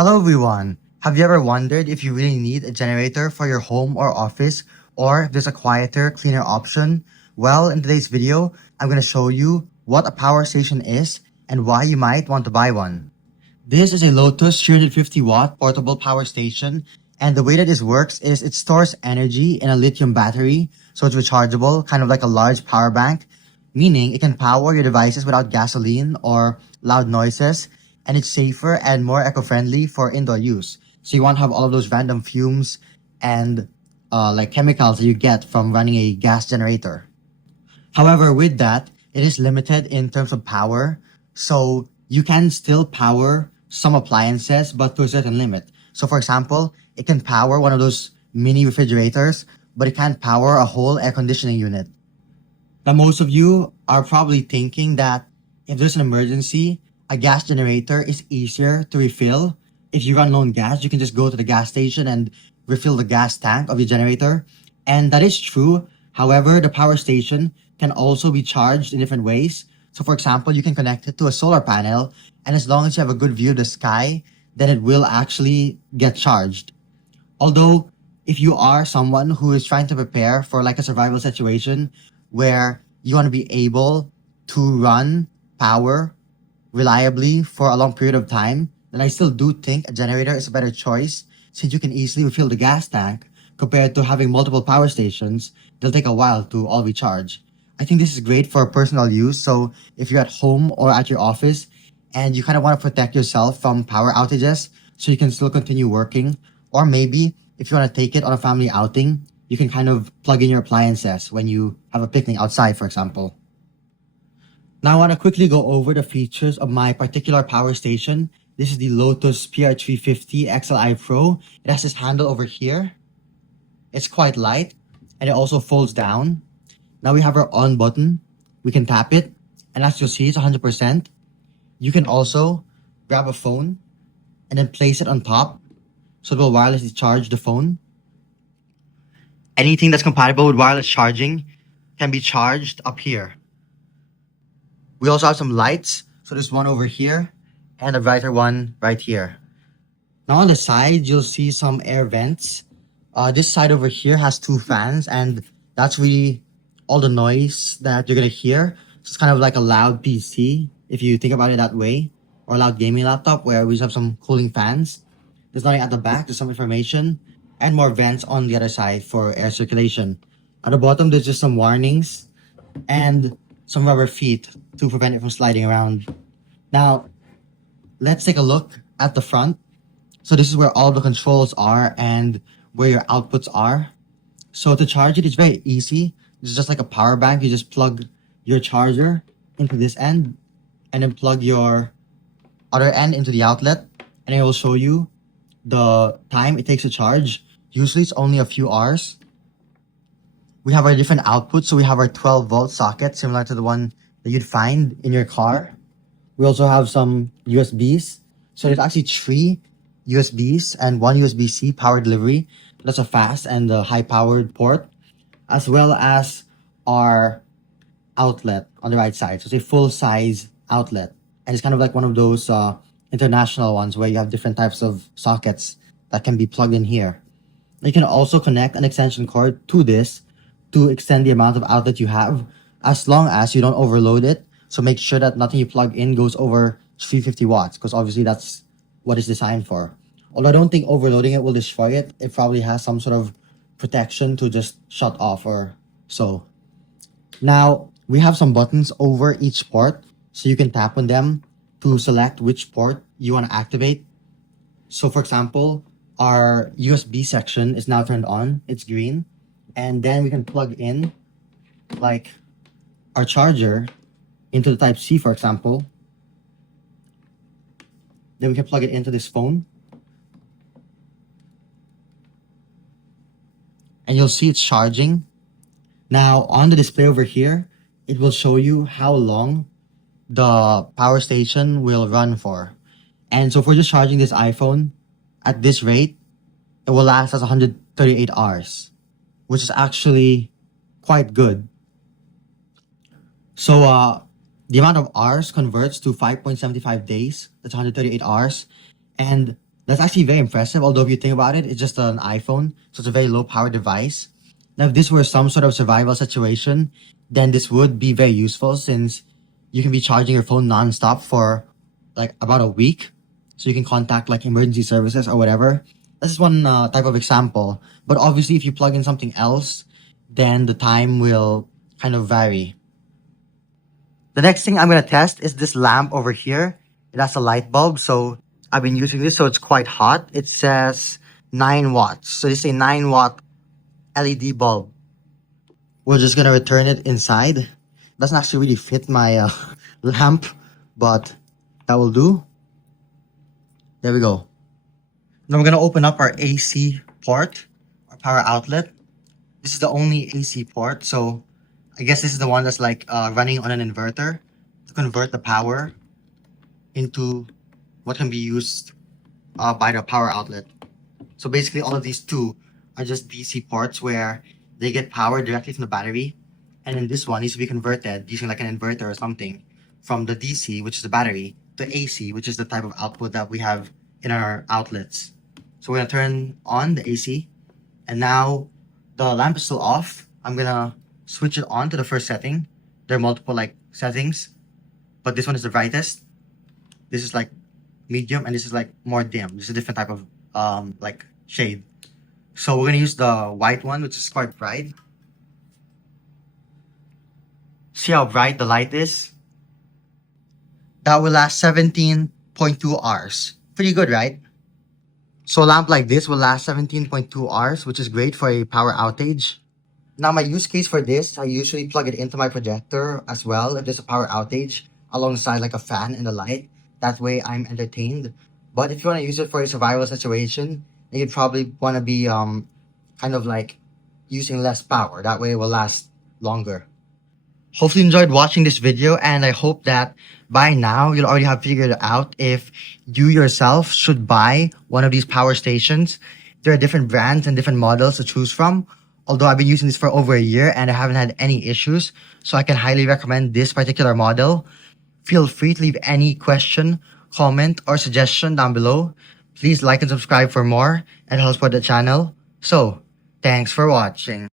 Hello everyone! Have you ever wondered if you really need a generator for your home or office, or if there's a quieter, cleaner option? Well, in today's video, I'm going to show you what a power station is and why you might want to buy one. This is a Lotus 350 watt portable power station, and the way that this works is it stores energy in a lithium battery, so it's rechargeable, kind of like a large power bank, meaning it can power your devices without gasoline or loud noises, and it's safer and more eco-friendly for indoor use. So you won't have all of those random fumes and like chemicals that you get from running a gas generator. However, with that, it is limited in terms of power, so you can still power some appliances, but to a certain limit. So for example, it can power one of those mini refrigerators, but it can't power a whole air conditioning unit. Now, most of you are probably thinking that if there's an emergency, a gas generator is easier to refill. If you run low on gas, you can just go to the gas station and refill the gas tank of your generator. And that is true. However, the power station can also be charged in different ways. So for example, you can connect it to a solar panel, and as long as you have a good view of the sky, then it will actually get charged. Although, if you are someone who is trying to prepare for like a survival situation where you want to be able to run power reliably for a long period of time, then I still do think a generator is a better choice, since you can easily refill the gas tank compared to having multiple power stations. They'll take a while to all recharge. I think this is great for personal use. So if you're at home or at your office and you kind of want to protect yourself from power outages so you can still continue working, or maybe if you want to take it on a family outing, you can kind of plug in your appliances when you have a picnic outside, for example. Now I want to quickly go over the features of my particular power station. This is the Lotus PR350XLi Pro. It has this handle over here. It's quite light and it also folds down. Now we have our on button. We can tap it, and as you'll see, it's 100%. You can also grab a phone and then place it on top, so it will wirelessly charge the phone. Anything that's compatible with wireless charging can be charged up here. We also have some lights. So there's one over here and a brighter one right here. Now on the side, you'll see some air vents. This side over here has two fans, and that's really all the noise that you're gonna hear. So it's kind of like a loud PC, if you think about it that way, or a loud gaming laptop where we just have some cooling fans. There's nothing at the back, there's some information, and more vents on the other side for air circulation. At the bottom, there's just some warnings and some rubber feet to prevent it from sliding around. Now, let's take a look at the front. So this is where all the controls are and where your outputs are. So to charge it, it's very easy. It's just like a power bank. You just plug your charger into this end and then plug your other end into the outlet, and it will show you the time it takes to charge. Usually it's only a few hours. We have our different outputs. So we have our 12-volt socket, similar to the one that you'd find in your car. We also have some USBs. So there's actually 3 USBs and 1 USB-C power delivery. That's a fast and a high-powered port, as well as our outlet on the right side. So it's a full-size outlet. And it's kind of like one of those international ones where you have different types of sockets that can be plugged in here. You can also connect an extension cord to this to extend the amount of outlet you have, as long as you don't overload it. So make sure that nothing you plug in goes over 350 watts, because obviously that's what it's designed for. Although I don't think overloading it will destroy it. It probably has some sort of protection to just shut off or so. Now, we have some buttons over each port, so you can tap on them to select which port you want to activate. So for example, our USB section is now turned on. It's green. And then we can plug in like our charger into the Type-C, for example. Then we can plug it into this phone. And you'll see it's charging. Now on the display over here, it will show you how long the power station will run for. And so if we're just charging this iPhone at this rate, it will last us 138 hours, which is actually quite good. So the amount of hours converts to 5.75 days. That's 138 hours. And That's actually very impressive, although if you think about it, it's just an iPhone, so it's a very low power device. Now, if this were some sort of survival situation, then this would be very useful since you can be charging your phone nonstop for like about a week. So you can contact like emergency services or whatever. This is one type of example. But obviously, if you plug in something else, then the time will kind of vary. The next thing I'm going to test is this lamp over here. It has a light bulb, so I've been using this, so it's quite hot. It says 9 watts. So this is a 9-watt LED bulb. We're just going to return it inside. Doesn't actually really fit my lamp, but that will do. There we go. Now we're going to open up our AC port, our power outlet. This is the only AC port, so I guess this is the one that's like running on an inverter to convert the power into what can be used by the power outlet. So basically all of these two are just DC ports where they get power directly from the battery. And then this one needs to be converted using like an inverter or something from the DC, which is the battery, to AC, which is the type of output that we have in our outlets. So we're going to turn on the AC. And now the lamp is still off. I'm going to switch it on to the first setting. There are multiple like settings, but this one is the brightest. This is like medium, and this is like more dim. This is a different type of like shade. So we're gonna use the white one, which is quite bright. See how bright the light is? That will last 17.2 hours. Pretty good, right? So a lamp like this will last 17.2 hours, which is great for a power outage. Now my use case for this, I usually plug it into my projector as well if there's a power outage, alongside like a fan and a light. That way I'm entertained. But if you want to use it for a survival situation, then you'd probably want to be kind of like using less power. That way it will last longer. Hopefully you enjoyed watching this video, and I hope that by now you'll already have figured out if you yourself should buy one of these power stations. There are different brands and different models to choose from. Although I've been using this for over a year and I haven't had any issues, so I can highly recommend this particular model. Feel free to leave any question, comment, or suggestion down below. Please like and subscribe for more and help support the channel. So, thanks for watching.